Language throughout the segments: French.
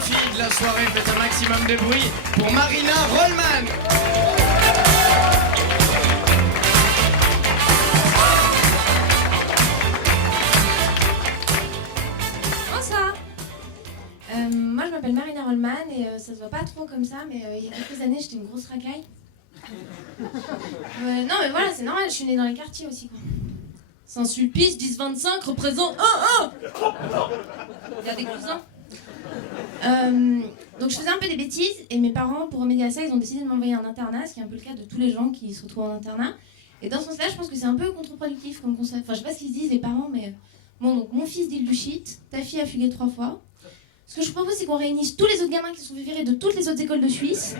deuxième fille de la soirée. Faites un maximum de bruit pour Marina Rollman. Bonsoir. Moi je m'appelle Marina Rollman et ça se voit pas trop comme ça, mais il y a quelques années j'étais une grosse racaille. Non mais voilà, c'est normal, je suis née dans les quartiers aussi quoi. Saint-Sulpice, 10-25 représente 1-1. Il y a des cousins. Donc je faisais un peu des bêtises et mes parents, pour remédier à ça, ils ont décidé de m'envoyer en internat, ce qui est un peu le cas de tous les gens qui se retrouvent en internat. Et dans ce sens-là, je pense que c'est un peu contre-productif comme concept. Enfin, je sais pas ce qu'ils se disent les parents, mais bon, donc mon fils dit du shit, ta fille a fugué 3 fois. Ce que je propose, c'est qu'on réunisse tous les autres gamins qui sont fait virer de toutes les autres écoles de Suisse,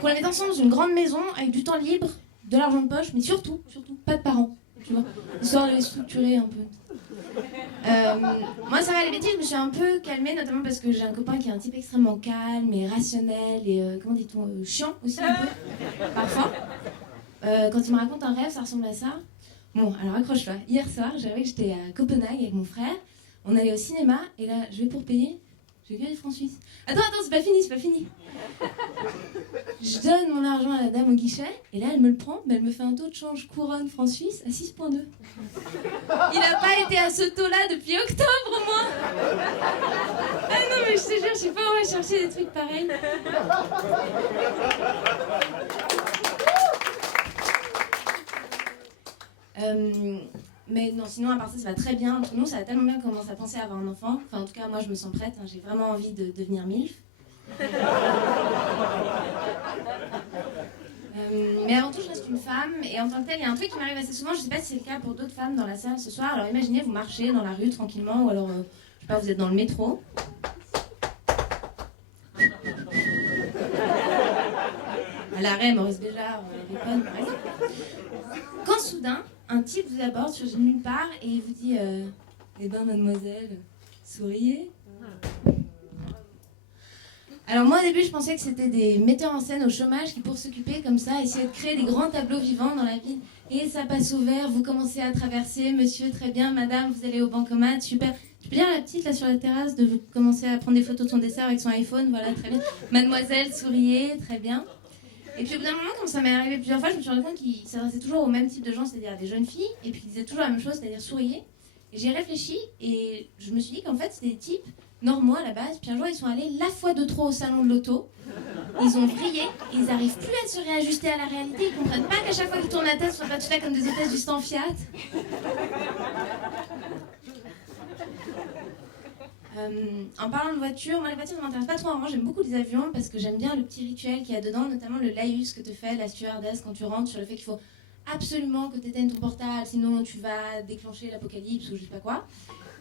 qu'on les mette ensemble dans une grande maison avec du temps libre, de l'argent de poche, mais surtout, pas de parents, tu vois, histoire de les structurer un peu. Moi, ça va, les bêtises, je me suis un peu calmée, notamment parce que j'ai un copain qui est un type extrêmement calme et rationnel et, comment dit-on, chiant aussi un peu, parfois. Quand il me raconte un rêve, ça ressemble à ça. Bon, alors accroche-toi. Hier soir, j'avais que j'étais à Copenhague avec mon frère. On allait au cinéma et là, je vais pour payer. J'ai vu les francs suisses. Attends, c'est pas fini. Je donne mon argent à la dame au guichet et là, elle me le prend, mais elle me fait un taux de change couronne francs suisses à 6,2. Il a pas été à ce taux-là depuis octobre au moins. Ah non, mais je te jure, je sais pas où on va chercher des trucs pareils. Mais non, sinon à part ça va très bien. Entre nous, ça va tellement bien qu'on commence à penser à avoir un enfant. Enfin, en tout cas, moi, je me sens prête. Hein. J'ai vraiment envie de devenir MILF. Mais avant tout, je reste une femme. Et en tant que telle, il y a un truc qui m'arrive assez souvent. Je sais pas si c'est le cas pour d'autres femmes dans la salle ce soir. Alors imaginez, vous marchez dans la rue tranquillement. Ou alors, je sais pas, vous êtes dans le métro. À l'arrêt, Maurice Béjart, Ripon, par exemple. Quand soudain, un type vous aborde sur une nulle part et il vous dit eh ben mademoiselle, souriez. Alors moi au début je pensais que c'était des metteurs en scène au chômage qui pour s'occuper comme ça essayaient de créer des grands tableaux vivants dans la ville. Et ça passe au vert, vous commencez à traverser, monsieur très bien, madame vous allez au bancomat, super. Tu peux dire à la petite là sur la terrasse de commencer à prendre des photos de son dessert avec son iPhone, voilà très bien. Mademoiselle souriez, très bien. Et puis au bout d'un moment, comme ça m'est arrivé plusieurs fois, je me suis rendu compte qu'il s'adressait toujours au même type de gens, c'est-à-dire à des jeunes filles, et puis il disait toujours la même chose, c'est-à-dire souriez. Et j'ai réfléchi, et je me suis dit qu'en fait c'était des types normaux à la base, puis un jour ils sont allés la fois de trop au salon de l'auto, ils ont vrillé, et ils n'arrivent plus à se réajuster à la réalité, ils comprennent pas qu'à chaque fois qu'ils tournent la tête, ils sont pas tous là comme des hôtesses du stand Fiat. En parlant de voitures, moi les voitures ne m'intéressent pas trop en revanche, j'aime beaucoup les avions parce que j'aime bien le petit rituel qu'il y a dedans, notamment le laïus que te fait la stewardess quand tu rentres sur le fait qu'il faut absolument que tu éteignes ton portable, sinon tu vas déclencher l'apocalypse ou je sais pas quoi.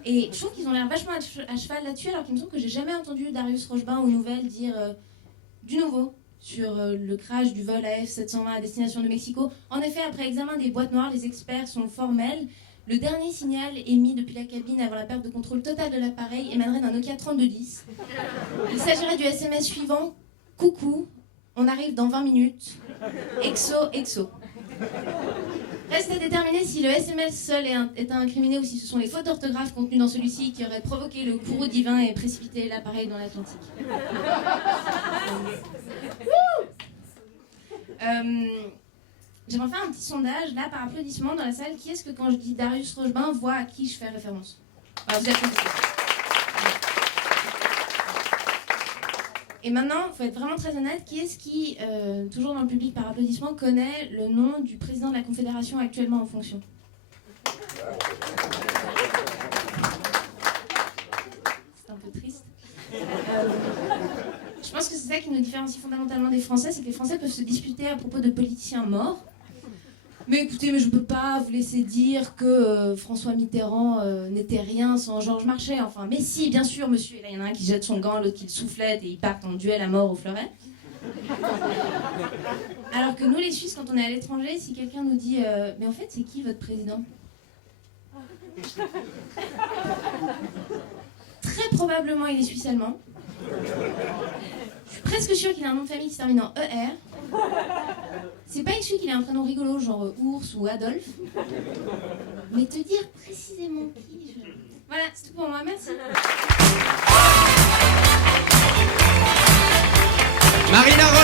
Et je trouve qu'ils ont l'air vachement à cheval là-dessus, alors qu'il me semble que j'ai jamais entendu Darius Rochebin aux nouvelles dire du nouveau sur le crash du vol AF720 à destination de Mexico. En effet, après examen des boîtes noires, les experts sont formels. Le dernier signal émis depuis la cabine avant la perte de contrôle totale de l'appareil émanerait d'un Nokia 3210. Il s'agirait du SMS suivant. Coucou, on arrive dans 20 minutes. Exo. Reste à déterminer si le SMS seul est incriminé ou si ce sont les fautes d'orthographe contenues dans celui-ci qui auraient provoqué le courroux divin et précipité l'appareil dans l'Atlantique. J'aimerais faire un petit sondage, là, par applaudissement dans la salle. Qui est-ce que, quand je dis Darius Rochebin, voit à qui je fais référence? Alors, vous applaudissez. Et maintenant, il faut être vraiment très honnête. Qui est-ce qui, toujours dans le public par applaudissement, connaît le nom du président de la Confédération actuellement en fonction? C'est un peu triste. Je pense que c'est ça qui nous différencie fondamentalement des Français, c'est que les Français peuvent se disputer à propos de politiciens morts. Mais écoutez, je peux pas vous laisser dire que François Mitterrand n'était rien sans Georges Marchais. Enfin, mais si, bien sûr, monsieur. Et là, il y en a un qui jette son gant, l'autre qui le soufflette et ils partent en duel à mort au fleuret. Alors que nous, les Suisses, quand on est à l'étranger, si quelqu'un nous dit mais en fait, c'est qui votre président? Très probablement, il est suisse-allemand. Je suis presque sûre qu'il a un nom de famille qui se termine en ER. C'est pas exclu qu'il ait un prénom rigolo, genre Ours ou Adolphe. Mais te dire précisément qui... Voilà, c'est tout pour moi, merci. Marina